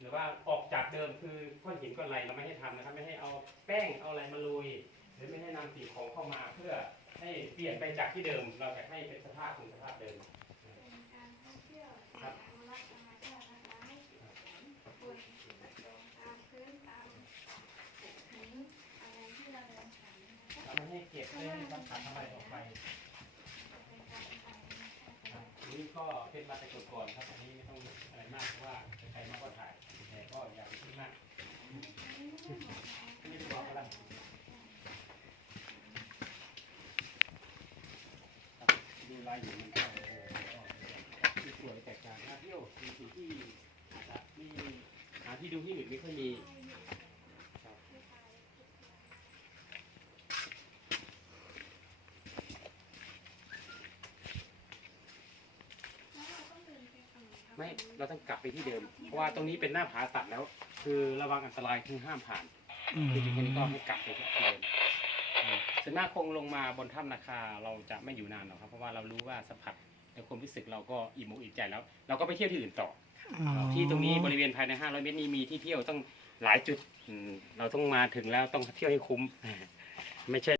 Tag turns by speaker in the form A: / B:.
A: หรือว่าออกจากเดิมคือก้อนหินก้อนอะไรเราไม่ให้ทำนะครับ ไม่ให้เอาแป้งเอาอะไรมาโรยหรือไม่ให้นำสิ่งของเข้ามาเพื่อให้เปลี่ยนไปจากที่เดิม เราจะให้เป็นสภาพคงสภาพเดิม
B: เป็นการท่องเที่ยว
A: ครับ
B: อนุรักษ์ธรรมชาตินะคะให้เกิดผลบนตรงตามพื้นตามหินอะไรที่เราเดินผ่านนะคะ
A: เราไม่ให้เก็บไม่ให้สัมผัสอะไรออกไป
B: เป็นการไปนะคะ
A: ครับนี่ก็เป็นมาแต่ก่อนๆครับอันนี้ไม่ต้องอะไรมากเพราะว่าใครมาก็ถ่ายแต่ก็อย่าไปคิดมาก
B: อันนี้ไม่ได้บอกนะ
A: ไม่ได้บอกอะไรครับดู ลายหินมันก็โอ้โหที่สวยแตกต่างน่าเที่ยวมีสิ่งที่อาจจะมีหาที่ดูที่อื่นไม่ค่อยมีครับ
B: แล้วเราต้องเดินไปฝั่งไหนครับ
A: ไม่เราต้องกลับไปที่เดิม เพราะว่าตรงนี้เป็นหน้าผาตัดแล้ว คือระวังอันตรายคือห้ามผ่าน
C: อืม
A: คือจุดนี้ก็ให้กลับไปที่เดิมอืม ส่วนมากคงลงมาบนถ้ำนาคาเราจะไม่อยู่นานหรอกครับ เพราะว่าเรารู้ว่าสัมผัสในความรู้สึกเราก็อิ่มอกอิ่มใจแล้ว เราก็ไปเที่ยวที่อื่นต่อ
C: อ๋อ
A: อที่ตรงนี้บริเวณภายใน 500 เมตรนี้มีที่เที่ยวต้องหลายจุดอืมเราต้องมาถึงแล้วต้องเที่ยวให้คุ้ม ไม่ใช่